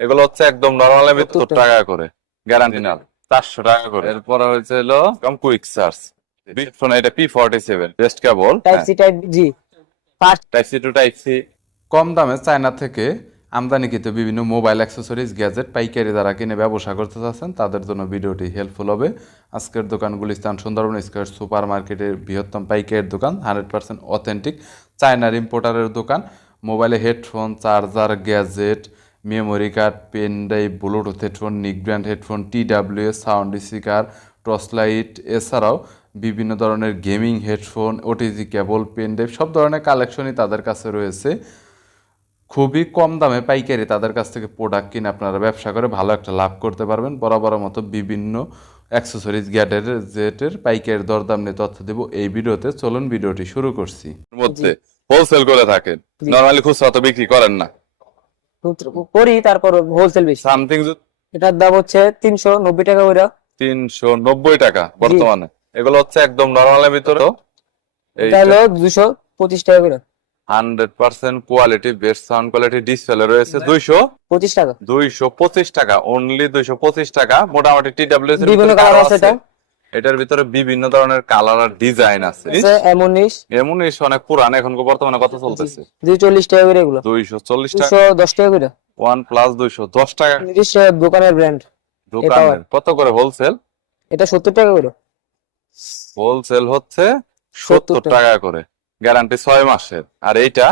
এগুলো হচ্ছে একদম নর্মাল ভিতর 70 টাকা করে গ্যারান্টি না চারশো টাকা করে। এরপরে হচ্ছে হলো? কম কুইক চার্জ ফোন এটা P forty seven best cable type C type G. First type C to type C কম দামে চায়না থেকে আমদানিকৃত বিভিন্ন মোবাইল অ্যাক্সেসরিজ গ্যাজেট পাইকারি যারা কিনে ব্যবসা করতে চাচ্ছেন তাদের জন্য ভিডিওটি হেল্পফুল হবে। আজকের দোকান গুলিস্তান সুন্দরবন স্কোয়ার সুপার মার্কেটের বৃহত্তম পাইকারের দোকান হান্ড্রেড পার্সেন্ট অথেন্টিক চায়নার ইম্পোর্টারের দোকান মোবাইলে headphone charger gadget memory card pen drive bluetooth headphone Nick brand headphone T W sound speaker torch light এছাড়াও বিভিন্ন ধরনের gaming headphone OTG cable pen drive সব ধরনের কালেকশনই তাদের কাছে রয়েছে। খুবই কম দামে পাইকারি তাদের কাছ থেকে প্রোডাক্ট কিনে আপনারা ব্যবসা করে ভালো একটা লাভ করতে পারবেন। বরাবর মতো বিভিন্ন অ্যাক্সেসরিজ গ্যাডের জেটের পাইকারি দরদাম নিয়ে তথ্য দেব এই ভিডিওতে। চলুন ভিডিওটি শুরু করছি। মধ্যে হোলসেল করে থাকেন। নর্মালি খুচরা তো বিক্রি করেন না। করি তারপর হোলসেল বেশি। সামথিং এটার দাম হচ্ছে তিনশো নব্বই টাকা করে তিনশো নব্বই টাকা বর্তমানে। এগুলো হচ্ছে একদম নর্মালের ভিতরে। এটা হলো দুশো পঁচিশ টাকা করে hundred percent quality best sound quality display রয়েছে দুইশো পঁচিশ টাকা। দুইশো পঁচিশ টাকা অনলি দুইশো পঁচিশ টাকা। মোটামুটি টি ডাব্লিউ বিভিন্ন কালার আছে। এটা। এটার ভিতরে বিভিন্ন ধরনের কালার আর ডিজাইন আছে। আছে এমনিশ অনেক পুরান এখন বর্তমানে কত চলতেছে? দুই চল্লিশ টাকা করে এগুলো। দুইশো চল্লিশ টাকা। দুশো টাকা করে। ওয়ান প্লাস দুইশো দশ টাকা। দোকানের ব্র্যান্ড দোকানের। কত করে হোলসেল এটা সত্তর টাকা করে। হোলসেল হচ্ছে 70 সত্তর টাকা। করে। গ্যারান্টি ছয় মাসের। আর এইটা?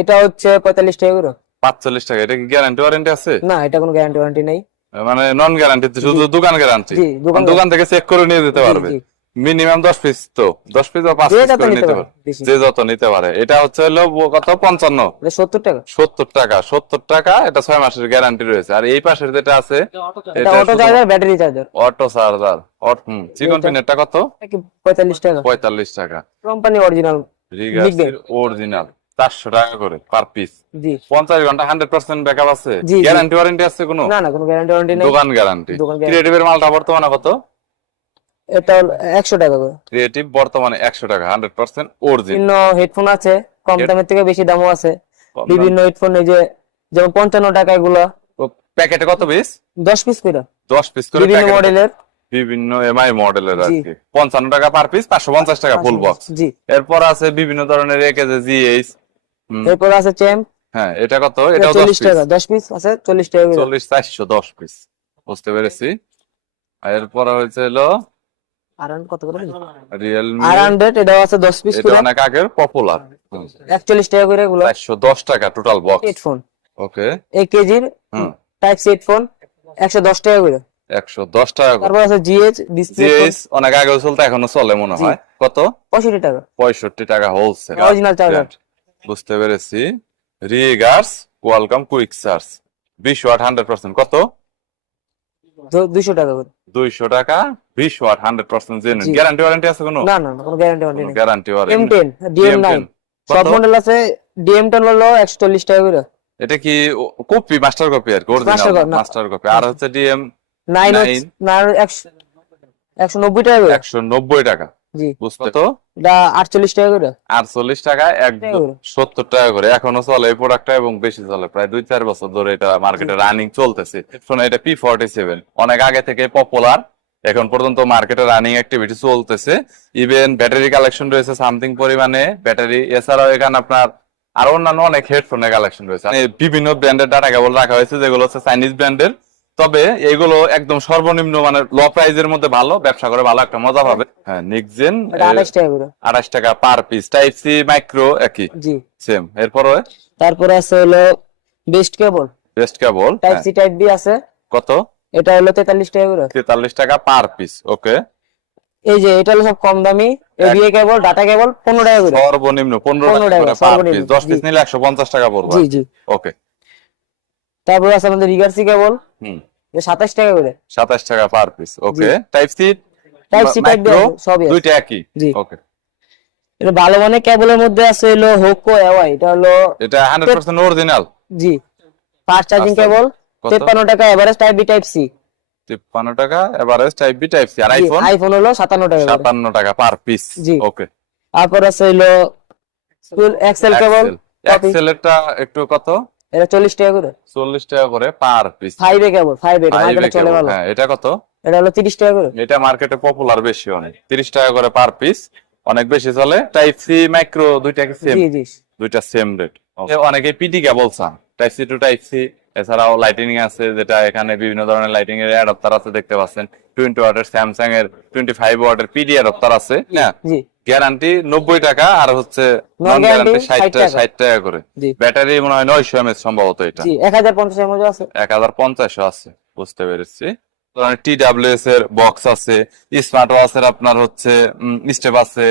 এটা হচ্ছে পঁয়তাল্লিশ টাকা করে। পাঁচচল্লিশ টাকা। এটা কি গ্যারান্টি ওয়ারেন্টি আছে? না এটা কোনো গ্যারান্টি ওয়ারেন্টি নেই। মানে নন গ্যারান্টি শুধু দোকান গ্যারান্টি দোকান দোকান থেকে চেক করে নিয়ে যেতে পারবে। মিনিমাম দশ পিস তো। দশ পিস বা পাঁচ পিস করে নিতে পারে যে যত নিতে পারে। এটা হচ্ছে হলো কত? পঞ্চান্ন। সত্তর টাকা। সত্তর টাকা। সত্তর টাকা এটা ছয় মাসের গ্যারান্টি রয়েছে। আর এই পাশের যেটা আছে এটা auto charger battery charger auto charger হম চিকন পিনেরটা কত? পঁয়তাল্লিশ টাকা? পঁয়তাল্লিশ টাকা। কোম্পানি অরিজিনাল অরিজিনাল চারশো টাকা করে পার পিস জি। পঞ্চাশ ঘণ্টা হান্ড্রেড পার্সেন্ট ব্যাকআপ আছে। গ্যারান্টি ওয়ারেন্টি আছে কোনো? না না কোনো গ্যারান্টি ওয়ারেন্টি নেই। দোকান গ্যারান্টি। ক্রিয়েটিভের মালটা বর্তমানে কত? এটা একশো টাকা করে। ক্রিয়েটিভ বর্তমানে একশো টাকা হান্ড্রেড পার্সেন্ট অরিজিনাল বিভিন্ন হেডফোন আছে কম দামের থেকে বেশি দামও আছে। বিভিন্ন হেডফোন এই যে যেমন পঞ্চান্ন টাকা এগুলো। প্যাকেটে কত পিস দশ পিস করে। দশ পিস করে বিভিন্ন মডেলের বিভিন্ন এমআই মডেলের আর কি। পঞ্চান্ন টাকা পার পিস পাঁচশো পঞ্চাশ টাকা ফুল বক্স জি। এরপর আছে বিভিন্ন ধরনের একেজে জিএইচ এরপর আছে চ্যাম্প। হ্যাঁ এটা কত? চল্লিশ পিস টাকা দশ পিস আছে চল্লিশ টাকা করে। চল্লিশ চারশো দশ পিস বুঝতে পেরেছি। আর এরপর হয়েছে হলো আর কত করে? রিয়েলমি আর হান্ড্রেড এটাও আছে দশ পিস করে। এটা অনেক আগের পপুলার একচল্লিশ টাকা করে এগুলো। চারশো দশ টাকা টোটাল বক্স হেডফোন ওকে এক কেজির হুম। টাইপ সি হেডফোন একশো দশ টাকা করে। একশো দশ টাকা করে। তারপর আছে জিএইচ ডিসপ্লে জিএস অনেক আগে চলতে এখনও চলে মনে হয়। কত? পঁয়ষট্টি টাকা। পঁয়ষট্টি টাকা হোলসেল অরিজিনাল চার্জার বুঝতে পেরেছি। রিগার্স কোয়ালকাম কুইক চার্জ বিশ ওয়াট হান্ড্রেড পার্সেন্ট। কত? দুইশো টাকা করে। দুইশো টাকা? বিশ watt hundred percent genuine. Guarantee warranty আছে কোনো? না না কোনো গ্যারান্টি ওয়ারেন্টি গ্যারান্টি এম ওয়ারেন্টি টেন ডিএম নাইন সব মডেল আছে ডিএম টেন হলো একশো চল্লিশ টাকা করে। এটা কি কপি মাস্টার কপি আর কি। মাস্টার কপি আর হচ্ছে ডিএম নাইন একশো নব্বই টাকা একশো নব্বই টাকা। জি। বুঝতে তো এটা আটচল্লিশ টাকা করে। আটচল্লিশ টাকা একদম করে। টাকা করে। এখনও চলে এই প্রোডাক্টটা এবং বেশি চলে। প্রায় দুই চার বছর ধরে এটা মার্কেটে রানিং চলতেছে। শোনো এটা পি ফর্টি সেভেন অনেক আগে থেকে পপুলার এখন পর্যন্ত মার্কেটে রানিং অ্যাক্টিভিটি চলতেছে। ইভেন ব্যাটারি কালেকশন রয়েছে সামথিং পরিমাণে। ব্যাটারি এছাড়াও এখানে আপনার আরও অন্যান্য অনেক হেডফোনের কালেকশন রয়েছে। মানে বিভিন্ন ব্র্যান্ডের ডাটা কেবল রাখা হয়েছে যেগুলো হচ্ছে চাইনিজ ব্র্যান্ডের তবে এগুলো একদম সর্বনিম্ন মানে ল প্রাইজের মধ্যে ভালো ব্যবসা করে ভালো একটা মজা পাবে। হ্যাঁ নিকজেন আঠাশ টাকা per piece type C micro একই। জি। সেম এরপরে? তারপরে আছে হলো best cable best cable type C type B আছে। কত? এটা হলো তেতাল্লিশ টাকা করে। তেতাল্লিশ টাকা পার পিস ওকে এই যে এটা হলো সব কম দামি। এবিএ কেবল ডাটা কেবল পনেরো টাকা করে। সর্বনিম্ন পনেরো টাকা টাকা, করে পার পিস দশ পিস নিলে একশো পঞ্চাশ টাকা পড়বে। জি জি। ওকে তারপরে আছে আমাদের রিগার্সি কেবল হুম। সাতাশ টাকা করে। সাতাশ টাকা per piece okay type C type C type সবই দুইটা একই? ওকে এটা ভালো মানের কেবলের মধ্যে আছে হলো হোকো এওয়াই এটা হলো এটা হান্ড্রেড পার্সেন্ট অরিজিনাল জি। ফাস্ট চার্জিং কেবল কত? তেপ্পান্ন টাকা average type B type C তিপ্পান্ন টাকা average type B type C আর আইফোন আইফোন হলো সাতান্ন টাকা করে। সাতান্ন টাকা পার পিস জি। ওকে তারপর আছে হলো এক্সেল কেবল copy। এক্সেলেরটা একটু কত? এটা চল্লিশ টাকা করে? চল্লিশ টাকা করে পার পিস ফাইভ এ কেবল এ মার্কেটে চলে ভালো। হ্যাঁ এটা কত? এটা হলো তিরিশ টাকা করে। এটা মার্কেটে পপুলার বেশি অনেক। তিরিশ টাকা করে পার পিস অনেক বেশি চলে। টাইপ সি মাইক্রো দুইটা কি সেম জি জি। দুইটা সেম রেট অনেকে পিটি কেবল চান type C to type C এছাড়াও লাইটিং আছে যেটা এখানে বিভিন্ন ধরনের লাইটিং এর অ্যাডাপ্টার আছে দেখতে পাচ্ছেন। টোয়েন্টি ওয়াটের স্যামসাং এর টোয়েন্টি ফাইভ ওয়াটের পিডি অ্যাডাপ্টার আছে না? গ্যারান্টি নব্বই টাকা আর হচ্ছে নন গ্যারান্টি ষাট 60 টাকা টাকা। ষাট টাকা করে। ব্যাটারি মনে হয় নয়শো এমএস সম্ভবত এটা। এক হাজার পঞ্চাশ এর মধ্যে আছে। এক হাজার পঞ্চাশও আছে বুঝতে পেরেছি। টি ডাব্লিউএস এর বক্স আছে স্মার্ট ওয়াচের আপনার হচ্ছে স্টেপ আছে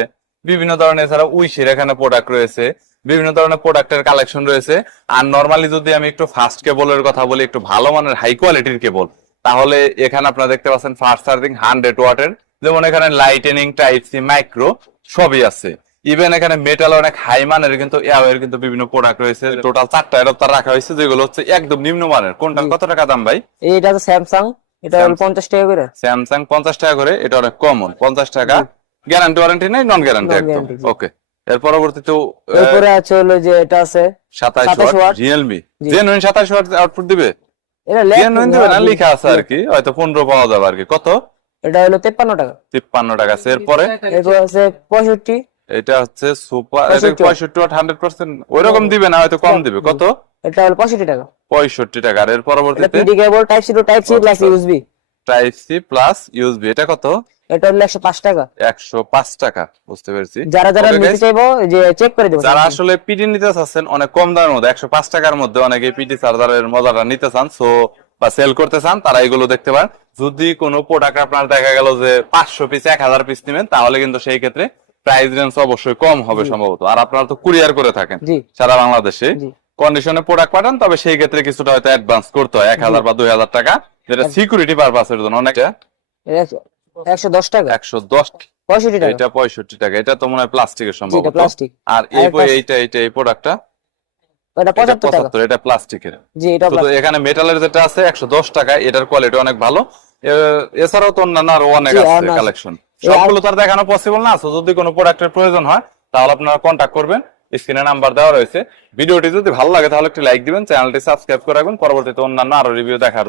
বিভিন্ন ধরনের এছাড়া উইশের এখানে প্রোডাক্ট রয়েছে। বিভিন্ন ধরনের প্রোডাক্টের কালেকশন রয়েছে। আর নর্মালি যদি আমি একটু ফাস্ট কেবলের কথা বলি একটু ভালো মানের হাই কোয়ালিটির কেবল তাহলে এখানে আপনারা দেখতে পাচ্ছেন ফাস্ট চার্জিং হান্ড্রেড ওয়াটের যেমন এখানে লাইটেনিং টাইপ সি মাইক্রো সবই আছে। ইভেন এখানে মেটাল অনেক হাই মানের কিন্তু এর কিন্তু বিভিন্ন প্রোডাক্ট রয়েছে। টোটাল চারটা অ্যাডাপ্টার রাখা হয়েছে যেগুলো হচ্ছে একদম নিম্ন মানের। কোনটা কত টাকা দাম ভাই? এইটা আছে স্যামসাং এটা হলো পঞ্চাশ টাকা করে। স্যামসাং পঞ্চাশ টাকা করে এটা অনেক কমন পঞ্চাশ টাকা। গ্যারান্টি ওয়ারেন্টি নেই নন গ্যারান্টি একদম। ওকে এর এরপরে আছে হলো যে এটা আছে 27 ওয়াট watt। রিয়েলমি জি। জেনুইন সাতাশ ওয়াট আউটপুট দিবে? এটা জেনুইন দিবে না লেখা আছে আর কি। হয়তো পনেরো পাওয়া যাবে আর কি। কত? এটা হলো তেপ্পান্ন টাকা। তিপ্পান্ন টাকা আছে। এরপরে? এরপর আছে পঁয়ষট্টি। এটা হচ্ছে super 65 watt। Watt hundred percent ওইরকম দিবে না হয়তো কম দিবে। কত? এটা হলো পঁয়ষট্টি টাকা। পঁয়ষট্টি টাকা। আর এর এটা পরবর্তীতে? PD cable type C to type C plus USB type C plus USB এটা কত? এটা হলো একশো পাঁচ টাকা। একশো পাঁচ টাকা বুঝতে পেরেছি। যারা যারা নিতে চাইব যে চেক করে দেবো। যারা আসলে পিডি নিতে চাচ্ছেন অনেক কম দামের মধ্যে একশো পাঁচ টাকার মধ্যে অনেকে পিডি চার্জারের মজাটা নিতে চান সো বা সেল করতে চান তারা এগুলো দেখতে পারেন। যদি কোনো প্রোডাক্ট আপনার দেখা গেল যে পাঁচশো পিস এক হাজার পিস নেবেন তাহলে কিন্তু সেই ক্ষেত্রে প্রাইস রেঞ্জ অবশ্যই কম হবে সম্ভবত। আর আপনারা তো কুরিয়ার করে থাকেন সারা বাংলাদেশে। কন্ডিশনে প্রোডাক্ট পাঠান তবে সেই ক্ষেত্রে কিছুটা হয়তো অ্যাডভান্স করতে হয় এক হাজার বা দুই হাজার টাকা। যেটা সিকিউরিটি পারপাসের জন্য অনেকটা। এটা একশো- একশো দশ টাকা। একশো দশ পঁয়ষট্টি টাকা। এটা পঁয়ষট্টি টাকা। এটা তো মনে হয় প্লাস্টিকের এটা প্লাস্টিক আর এই বই এইটা এইটা এই প্রোডাক্টটা এটা পঁচাত্তর টাকা। পঁচাত্তর এটা প্লাস্টিকের জি এটা শুধু এখানে মেটালের যেটা আছে একশো দশ টাকা এটার কোয়ালিটি অনেক ভালো। এছাড়াও তো অন্যান্য আরও অনেক আছে কালেকশন সবগুলো তো আর দেখানো পসিবল না যদি কোনো প্রোডাক্টের প্রয়োজন হয় তাহলে আপনারা কন্ট্যাক্ট করবেন। স্ক্রিনে নাম্বার দেওয়া রয়েছে। ভিডিওটি যদি ভালো লাগে তাহলে একটি লাইক দিবেন চ্যানেলটি সাবস্ক্রাইব করে রাখবেন। পরবর্তীতে অন্যান্য আরও রিভিউ দেখার